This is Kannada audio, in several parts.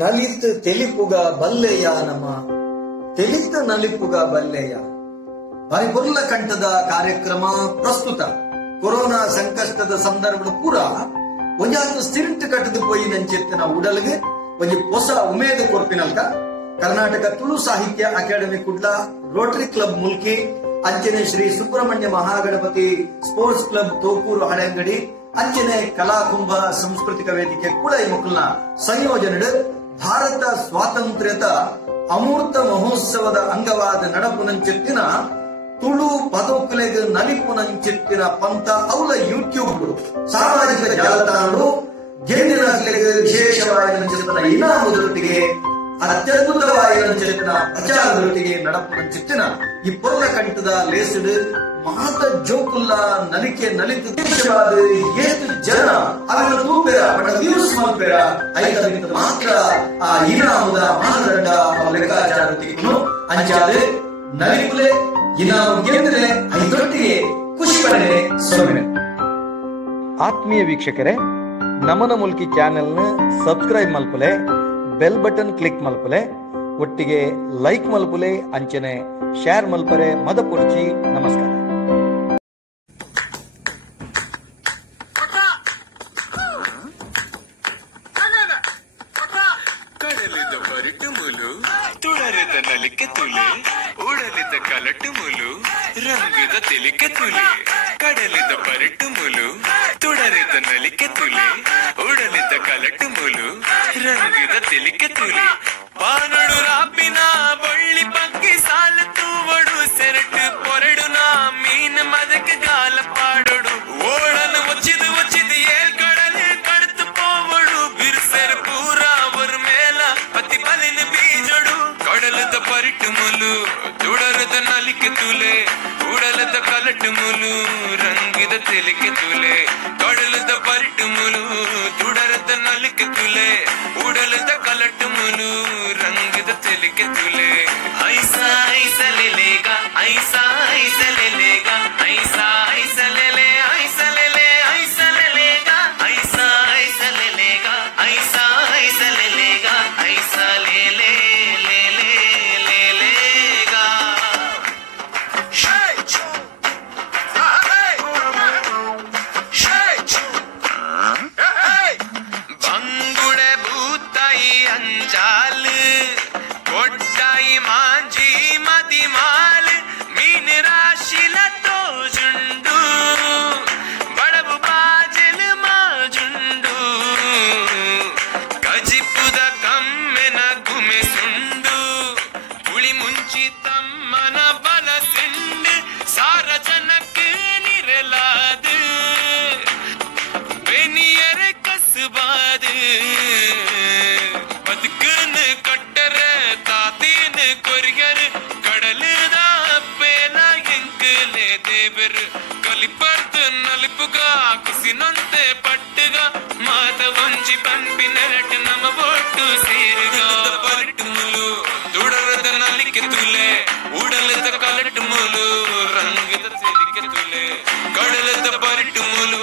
ನಲಿತ್ ತೆಲಿಪುಗ ಬಲ್ಲೆಯ ನಮ ತೆಲಿತ ನಲಿಪುಗ ಬಲ್ಲೆಯ ಪರಿಪುರ್ಲ ಕಂಠದ ಕಾರ್ಯಕ್ರಮ ಪ್ರಸ್ತುತ ಕೊರೋನಾ ಸಂಕಷ್ಟದ ಸಂದರ್ಭ ಪೂರ ಒಂಜಾತು ಸ್ಟಿರಿಂಟ್ ಕಟ್ಟದು ಪೋಯಿ ನಂಚೆತ್ತಿನ ಉಡಲ್ಗೆ ಒಂಜಿ ಹೊಸ ಉಮೇದು ಕೊರ್ಪಿನಲ್ಕ ಕರ್ನಾಟಕ ತುಳು ಸಾಹಿತ್ಯ academy Kudla Rotary club Mulki ಅಂಚನೆ ಶ್ರೀ ಸುಬ್ರಹ್ಮಣ್ಯ ಮಹಾಗಣಪತಿ ಸ್ಪೋರ್ಟ್ಸ್ ಕ್ಲಬ್ ತೋಕೂರು ಹಳೆಂಗಡಿ ಅಂಚನೆ ಕಲಾಕುಂಭ ಸಾಂಸ್ಕೃತಿಕ ವೇದಿಕೆ ಕೂಡ ಈ ಮಕ್ಕಳನ್ನ ಸಂಯೋಜನೆ ಭಾರತ ಸ್ವಾತಂತ್ರ್ಯದ ಅಮೂರ್ತ ಮಹೋತ್ಸವದ ಅಂಗವಾದ ನಡಪುನಂಚೆತ್ತಿನ ತುಳು ಪದಕಲೆಗೆ ನಲಿಪುನಂಚೆತ್ತಿನ ಪಂಥ ಅವಳ ಯೂಟ್ಯೂಬ್ ಸಾಮಾಜಿಕ ಜಾಲತಾಣಗಳು ಗೆಂಡಿನ ವಿಶೇಷವಾದ ಇನಾಮದೊಟ್ಟಿಗೆ ಅತ್ಯದ್ಭುತವಾದ ಪ್ರಚಾರದೊಟ್ಟಿಗೆ ನಡಪುನಂಚೆತ್ತಿನ ಈ ಪೊರ್ಲ ಕಂಠದ ಲೇಸಡ್ ಮಾತ ಜೋಕುಲ್ಲ ನಲಿಕೆ ನಲಿತ ದೇಶವಾದ ಏತು ಜನ ಅವರ ತೂಪೆರ ಬಡ ವ್ಯೂಸ್ ಮಲ್ಪೆರ ಐದರಿಂದ ಮಾತ್ರ ಆ ಇನಾಮದ ಮಾನದಂಡ ಲೆಕ್ಕಾಚಾರತಿಗೂ ಅಂಚಾದೆ ನಲಿಪುಲೆ ಇನಾಮ ಗೆದ್ದರೆ ಐದೊಟ್ಟಿಗೆ ಖುಷಿ ಪಡೆ ಸೊನ್ನೆ. ಆತ್ಮೀಯ ವೀಕ್ಷಕರೇ, ನಮನ ಮುಲ್ಕಿ ಚಾನೆಲ್ನ ಸಬ್ಸ್ಕ್ರೈಬ್ ಮಲ್ಪಲೆ, ಬೆಲ್ ಬಟನ್ ಕ್ಲಿಕ್ ಮಲ್ಪಲೆ, ಒಟ್ಟಿಗೆ ಲೈಕ್ ಮಲ್ಪಲೆ, ಅಂಚನೆ ಶೇರ್ ಮಲ್ಪರೆ ಮದ ಪೊರ್ಚಿ. ನಮಸ್ಕಾರ. ಕಡಲಿದ ಪರಿಟು ಮುಲು ತುಳರಿದ ನಲಿಕೆ ತುಲೆ ಉಡಲಿದ ಕಲಟು ಮುಲು ರಂಗಿದ ತೆಲಿಕೆ ತುಲೆ ಕಡಲಿದ ಪರಿಟು ಮುಲು ತುಳರಿದ ನಲಿಕೆ ತುಲೆ ಉಡಲಿದ ಕಲಟು ಮುಲು ರಂಗಿದ ತೆಲಿಕೆ ತುಲೆ ಬಾನಡು ರಾಪಿನ ಬಳ್ಳಿ ಪಕ್ಕಿ ಸಾಲು ತೂವಡು ಸೆರಟು ಪೊರಡು ನಾ ಮೀನ್ ಮದಕ್ಕೆ ಗಾಲ ಪಾಡೋಡು ಓಡಲು ಒಚ್ಚಿದು ಒಚ್ಚಿದು ಏಲ್ ಕಡಲೆ ಕಡ್ತು ಪೋವಡು ಬಿರ್ಸೆರ್ ಪೂರ ಅವರ ಮೇಲ ಪತಿ ಬಲಿನ ಬೀಜಡು ಕಡಲದ ಪರಿಟು ಮುಲು ತುಡರದ ನಲಿಕೆ ತುಲೆ ಉಡಲದ ಕಲಟು ಮುಲು ರಂಗಿದ ತೆಲಿಕೆ ತುಲೆ ಕಡಲದ ಪರಿಟು ಮುಲು ತುಡರದ ನಲಿಕೆ ತುಲೆ ಉಡಲದ ಕಲಟು ಮುಲು ರಂಗಿದ ತೆಲಿಕೆ ತುಲೆ ಐಸಾ ಐಸಲೆಲೆಗ ಐಸಾ ಐಸಲೆಲೆಗ ಐಸಾ ಐಸಲೆಲೆ ಐಸಲೆಲೆ ಐಸಲೆಲೆಗ ಐಸಾ ಐಸಲೆಲೆಗ ಐಸಾ ಐಸಲೆಲೆಗ ಐಸಲೆಲೆ ಲೆಲೆ ಲೆಲೆಗ ಬಂಗುಡೆ ಭೂತಾಯಿ ಅಂಜಾಲ್ ಕೊಟ್ಟಾಯಿ ಮಾಂಜಿ ಮದಿ ಮಾಲ್ ಮೀನ್ ರಾಶಿಲ ತೋಜುಂಡು ಬಡಬು ಬಾಜೆಲ್ ಮಾಜುಂಡು ಕಜಿಪುದ ಕಮ್ಮೆನ ಗುಮೆಸುಂಡು ಹುಳಿ ಮುಂಚಿ ತಮ್ಮನ ಬಲಸಿಂಡು ಸಾರ ಜನಕ್ಕೆ ನಿರಲಾದು ಬೆನಿಯರ ಕಸಬಾದು ಬದುಕನ್ನು ಕಟ್ಟರೆ ತಾತೀನ ಕೊರಿಯರು ಕಡಲದ ಪೇಲ ಎಂಕಲೆ ದೇವರು ಕಲಿಪರ್ದು ನಲಿಪುಗ ಕುಸಿನಂತೆ ಪಟ್ಟುಗ ಮಾತ ಒಂಜಿ ಪಂಪಿನೆರಟು ನಮ ಒಟ್ಟು ಸೇರುಗ ಪರಿಟು ಮುಲು ತುಡರದ ನಲಿಕೆ ತುಲೆ ಉಡಲದ ಕಲಟು ಮುಲು ರಂಗದ ತೆಲಿಕೆ ತುಲೆ ಕಡಲದ ಪರಿಟು ಮುಲು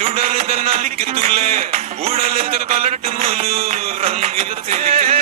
ತುಡರದ ನಲಿಕೆ ತುಲೆ ಉಡಲದ ಕಲಟು ಮುಲು ರಂಗದ ತೆಲಿಕೆ